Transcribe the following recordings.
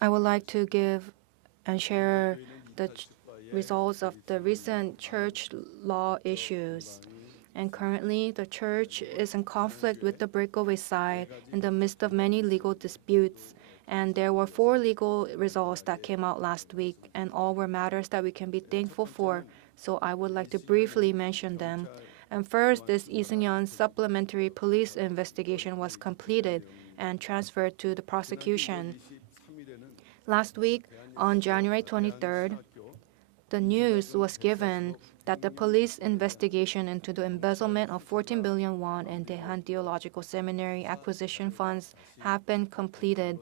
I would like to give and share the results of the recent church law issues. And currently, the church is in conflict with the breakaway side in the midst of many legal disputes. And there were 4 legal results that came out last week, and all were matters that we can be thankful for. So I would like to briefly mention them. And first, this Lee Seung-yeon's supplementary police investigation was completed and transferred to the prosecution. Last week, on January 23rd, the news was given that the police investigation into the embezzlement of 14 billion won in Daehan Theological Seminary acquisition funds have been completed,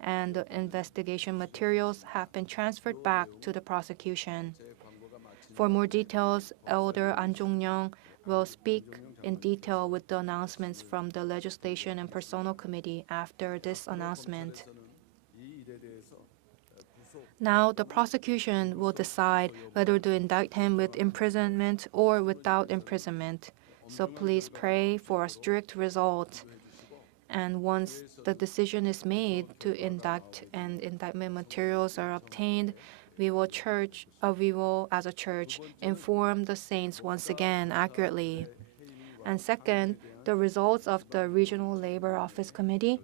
and the investigation materials have been transferred back to the prosecution. For more details, Elder An Jong-young will speak in detail with the announcements from the Legislation and Personnel Committee after this announcement. Now, the prosecution will decide whether to indict him with imprisonment or without imprisonment. So please pray for a strict result. And once the decision is made to indict and indictment materials are obtained, we will, as a church, inform the saints once again accurately. And second, the results of the Regional Labor Office Committee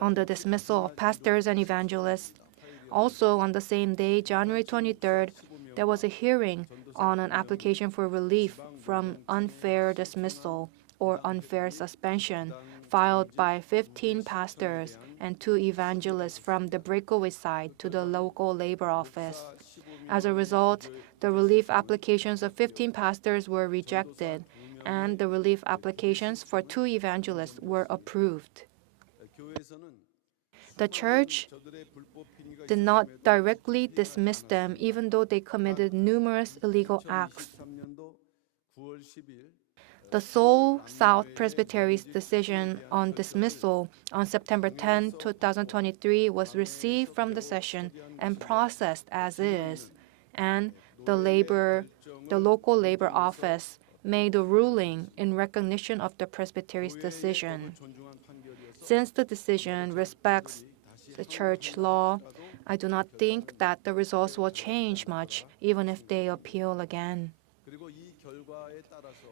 on the dismissal of pastors and evangelists. Also, on the same day, January 23rd, there was a hearing on an application for relief from unfair dismissal or unfair suspension filed by 15 pastors and 2 evangelists from the breakaway side to the local labor office. As a result, the relief applications of 15 pastors were rejected, and the relief applications for 2 evangelists were approved. The church did not directly dismiss them, even though they committed numerous illegal acts. The Seoul South Presbytery's decision on dismissal on September 10, 2023 was received from the session and processed as is, and the local labor office made a ruling in recognition of the Presbytery's decision. Since the decision respects the church law, I do not think that the results will change much, even if they appeal again.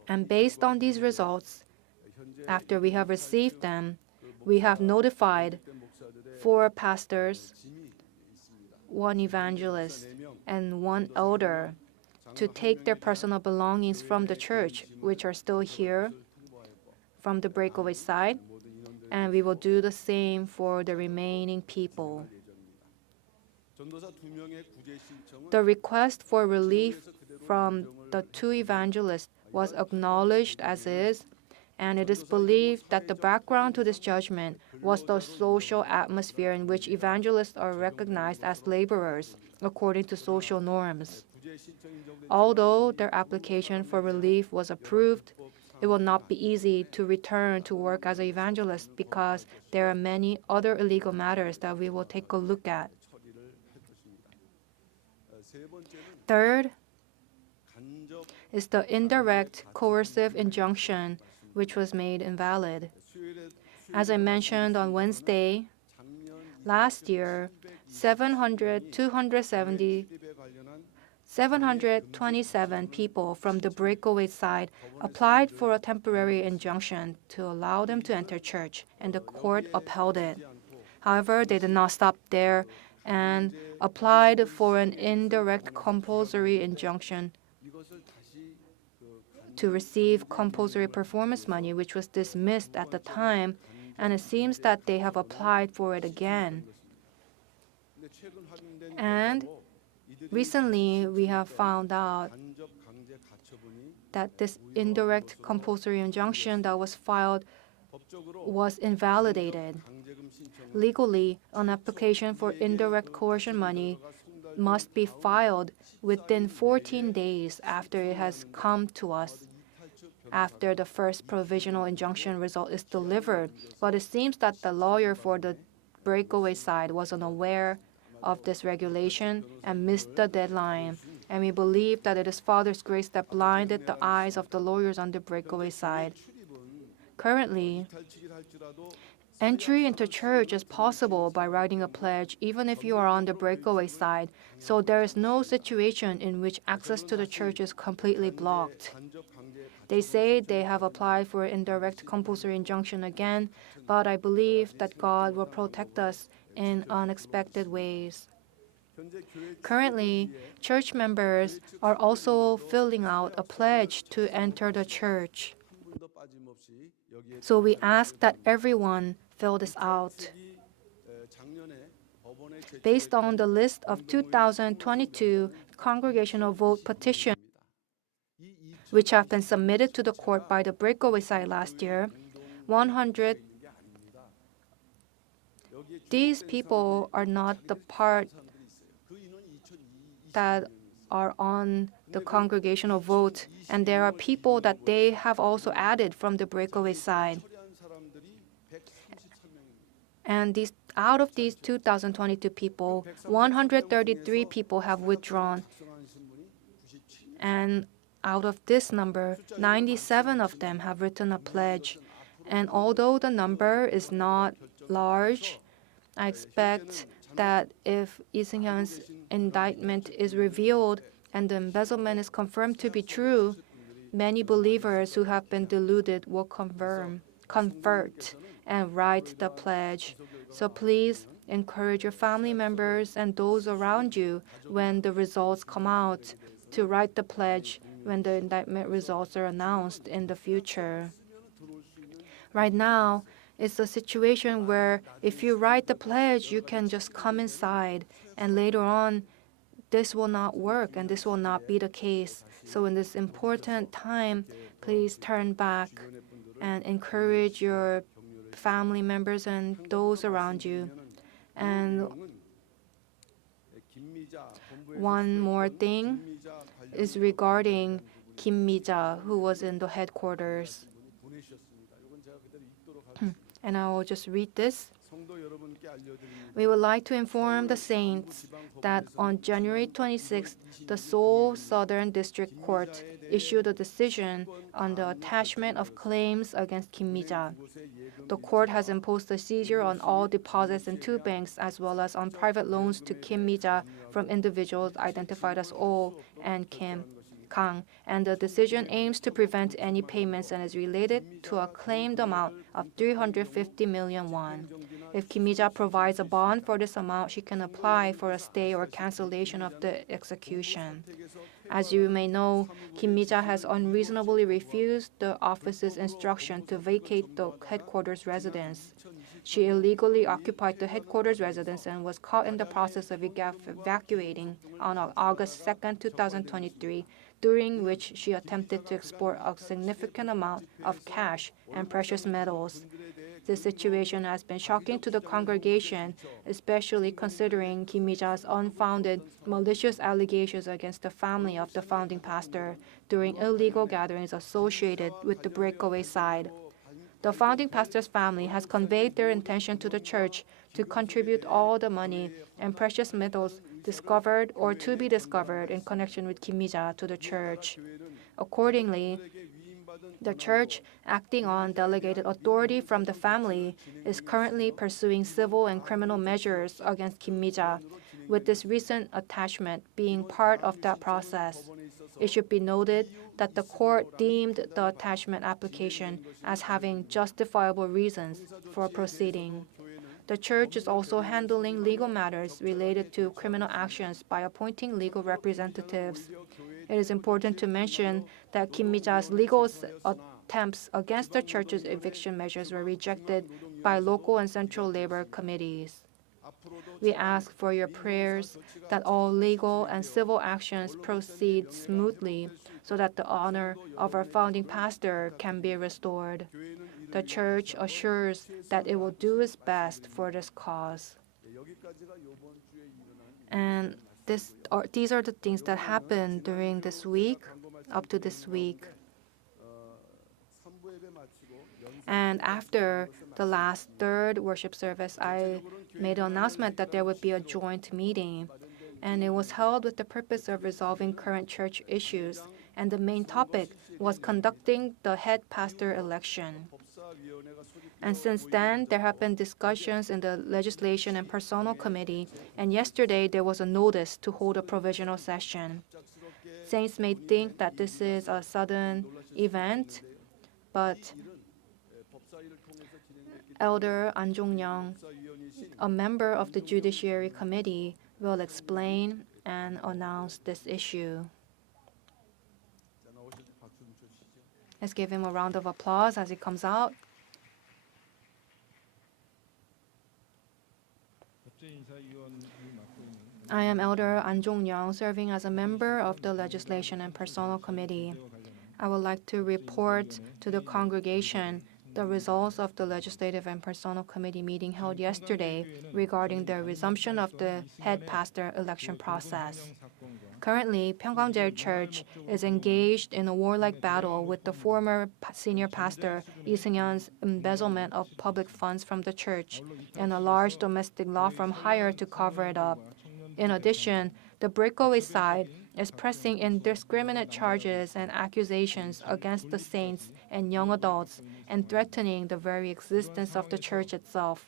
And based on these results, after we have received them, we have notified 4 pastors, 1 evangelist, and 1 elder to take their personal belongings from the church, which are still here from the breakaway side, and we will do the same for the remaining people. The request for relief from the 2 evangelists was acknowledged as is, and it is believed that the background to this judgment was the social atmosphere in which evangelists are recognized as laborers according to social norms. Although their application for relief was approved, it will not be easy to return to work as an evangelist because there are many other illegal matters that we will take a look at. Third is the indirect coercive injunction, which was made invalid. As I mentioned on Wednesday, last year, 727 people from the breakaway side applied for a temporary injunction to allow them to enter church, and the court upheld it. However, they did not stop there and applied for an indirect compulsory injunction to receive compulsory performance money, which was dismissed at the time, and it seems that they have applied for it again. And recently, we have found out that this indirect compulsory injunction that was filed was invalidated. Legally, an application for indirect coercion money must be filed within 14 days after it has come to us, after the first provisional injunction result is delivered. But it seems that the lawyer for the breakaway side was unaware of this regulation and missed the deadline. And we believe that it is Father's grace that blinded the eyes of the lawyers on the breakaway side. Currently, entry into church is possible by writing a pledge even if you are on the breakaway side, so there is no situation in which access to the church is completely blocked. They say they have applied for indirect compulsory injunction again, but I believe that God will protect us in unexpected ways. Currently, church members are also filling out a pledge to enter the church. So we ask that everyone fill this out. Based on the list of 2022 congregational vote petitions which have been submitted to the court by the breakaway side last year, 100 these people are not the part that are on the congregational vote, and there are people that they have also added from the breakaway side. And out of these 2022 people, 133 people have withdrawn. And out of this number, 97 of them have written a pledge. And although the number is not large, I expect that if Lee Seung-hyun's indictment is revealed and the embezzlement is confirmed to be true, many believers who have been deluded will convert and write the pledge. So please encourage your family members and those around you when the results come out to write the pledge when the indictment results are announced in the future. Right now, it's a situation where if you write the pledge, you can just come inside, and later on, this will not work and this will not be the case. So in this important time, please turn back and encourage your family members and those around you. And one more thing is regarding Kim Mi-ja, who was in the headquarters. And I will just read this. We would like to inform the saints that on January 26th, the Seoul Southern District Court issued a decision on the attachment of claims against Kim Mi-ja. The court has imposed a seizure on all deposits in two banks as well as on private loans to Kim Mi-ja from individuals identified as Oh and Kang, and the decision aims to prevent any payments and is related to a claimed amount of 350 million won. If Kim Mi-ja provides a bond for this amount, she can apply for a stay or cancellation of the execution. As you may know, Kim Mi-ja has unreasonably refused the office's instruction to vacate the headquarters residence. She illegally occupied the headquarters residence and was caught in the process of evacuating on August 2, 2023, during which she attempted to export a significant amount of cash and precious metals. This situation has been shocking to the congregation, especially considering Kim Mi-ja's unfounded, malicious allegations against the family of the founding pastor during illegal gatherings associated with the breakaway side. The founding pastor's family has conveyed their intention to the church to contribute all the money and precious metals discovered or to be discovered in connection with Kim Mi-ja to the church. Accordingly, the church, acting on delegated authority from the family, is currently pursuing civil and criminal measures against Kim Mi-ja, with this recent attachment being part of that process. It should be noted that the court deemed the attachment application as having justifiable reasons for proceeding. The church is also handling legal matters related to criminal actions by appointing legal representatives. It is important to mention that Kim Mi-ja's legal attempts against the church's eviction measures were rejected by local and central labor committees. We ask for your prayers that all legal and civil actions proceed smoothly so that the honor of our founding pastor can be restored. The church assures that it will do its best for this cause. And these are the things that happened during this week, up to this week. And after the last third worship service, I made an announcement that there would be a joint meeting. And it was held with the purpose of resolving current church issues. And the main topic was conducting the head pastor election. And since then, there have been discussions in the Legislation and Personnel Committee, and yesterday there was a notice to hold a provisional session. Saints may think that this is a sudden event, but Elder An Jong-young, a member of the Judiciary Committee, will explain and announce this issue. Let's give him a round of applause as he comes out. I am Elder An Jong-young, serving as a member of the Legislation and Personnel Committee. I would like to report to the congregation the results of the Legislative and Personnel Committee meeting held yesterday regarding the resumption of the head pastor election process. Currently, 평강제일 Church is engaged in a warlike battle with the former senior pastor Lee Seung-yeon's embezzlement of public funds from the church and a large domestic law firm hired to cover it up. In addition, the breakaway side is pressing indiscriminate charges and accusations against the saints and young adults and threatening the very existence of the church itself.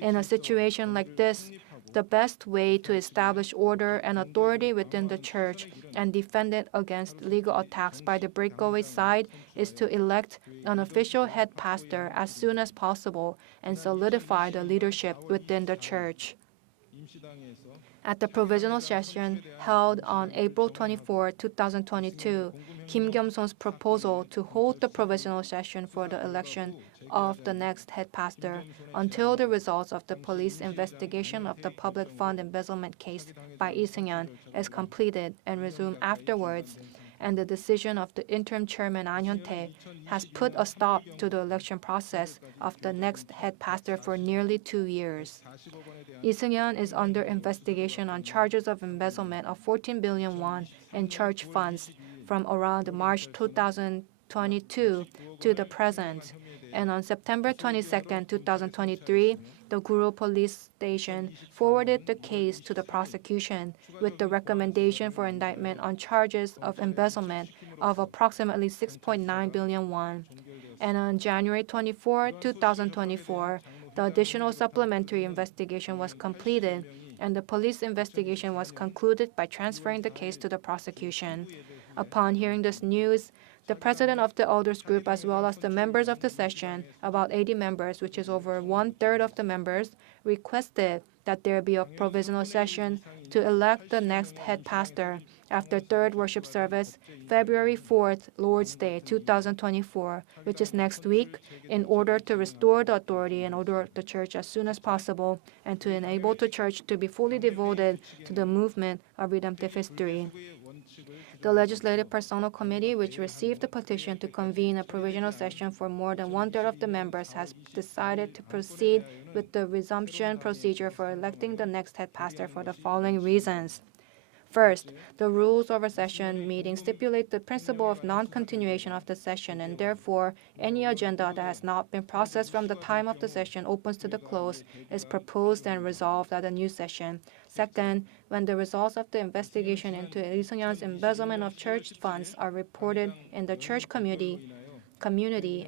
In a situation like this, the best way to establish order and authority within the church and defend it against legal attacks by the breakaway side is to elect an official head pastor as soon as possible and solidify the leadership within the church. At the provisional session held on April 24, 2022, Kim Kyum-son's proposal to hold the provisional session for the election of the next head pastor until the results of the police investigation of the public fund embezzlement case by Lee Seung-yeon is completed and resumed afterwards, and the decision of the interim chairman An Hyun-tae has put a stop to the election process of the next head pastor for nearly 2 years. Lee Seung-yeon is under investigation on charges of embezzlement of 14 billion won in church funds from around March 2022 to the present. And on September 22, 2023, the Guru Police Station forwarded the case to the prosecution with the recommendation for indictment on charges of embezzlement of approximately 6.9 billion won. And on January 24, 2024, the additional supplementary investigation was completed, and the police investigation was concluded by transferring the case to the prosecution. Upon hearing this news, the president of the elders group, as well as the members of the session, about 80 members, which is over 1/3 of the members, requested that there be a provisional session to elect the next head pastor after third worship service, February 4th, Lord's Day, 2024, which is next week, in order to restore the authority and order of the church as soon as possible and to enable the church to be fully devoted to the movement of redemptive history. The Legislative Personnel Committee, which received the petition to convene a provisional session for more than 1/3 of the members, has decided to proceed with the resumption procedure for electing the next head pastor for the following reasons. First, the rules of a session meeting stipulate the principle of non-continuation of the session, and therefore, any agenda that has not been processed from the time of the session opens to the close is proposed and resolved at a new session. Second, when the results of the investigation into Lee Seung-yeon's embezzlement of church funds are reported in the church community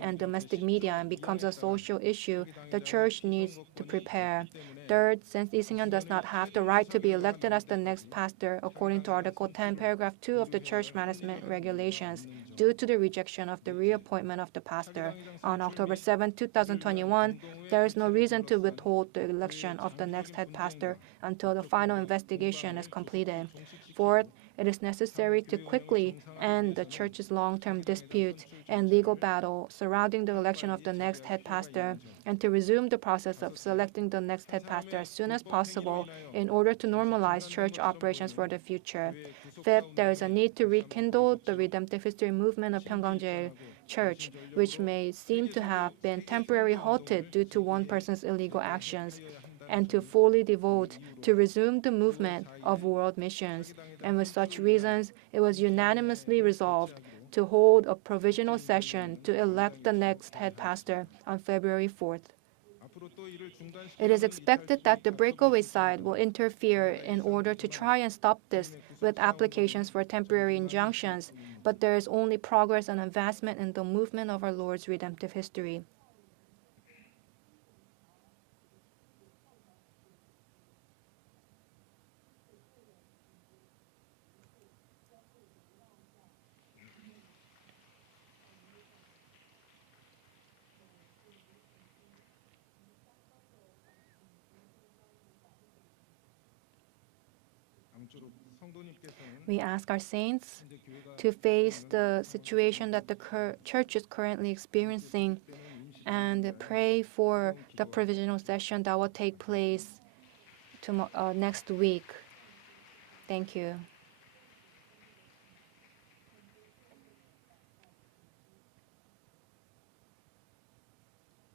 and domestic media and becomes a social issue, the church needs to prepare. Third, since Lee Seung-yeon does not have the right to be elected as the next pastor according to Article 10, Paragraph 2 of the Church Management Regulations, due to the rejection of the reappointment of the pastor on October 7, 2021, there is no reason to withhold the election of the next head pastor until the final investigation is completed. Fourth, it is necessary to quickly end the church's long-term dispute and legal battle surrounding the election of the next head pastor and to resume the process of selecting the next head pastor as soon as possible in order to normalize church operations for the future. Fifth, there is a need to rekindle the redemptive history movement of Pyungkang Church, which may seem to have been temporarily halted due to one person's illegal actions, and to fully devote to resume the movement of world missions. And with such reasons, it was unanimously resolved to hold a provisional session to elect the next head pastor on February 4th. It is expected that the breakaway side will interfere in order to try and stop this with applications for temporary injunctions, but there is only progress and advancement in the movement of our Lord's redemptive history. We ask our saints to face the situation that the church is currently experiencing and pray for the provisional session that will take place next week. Thank you.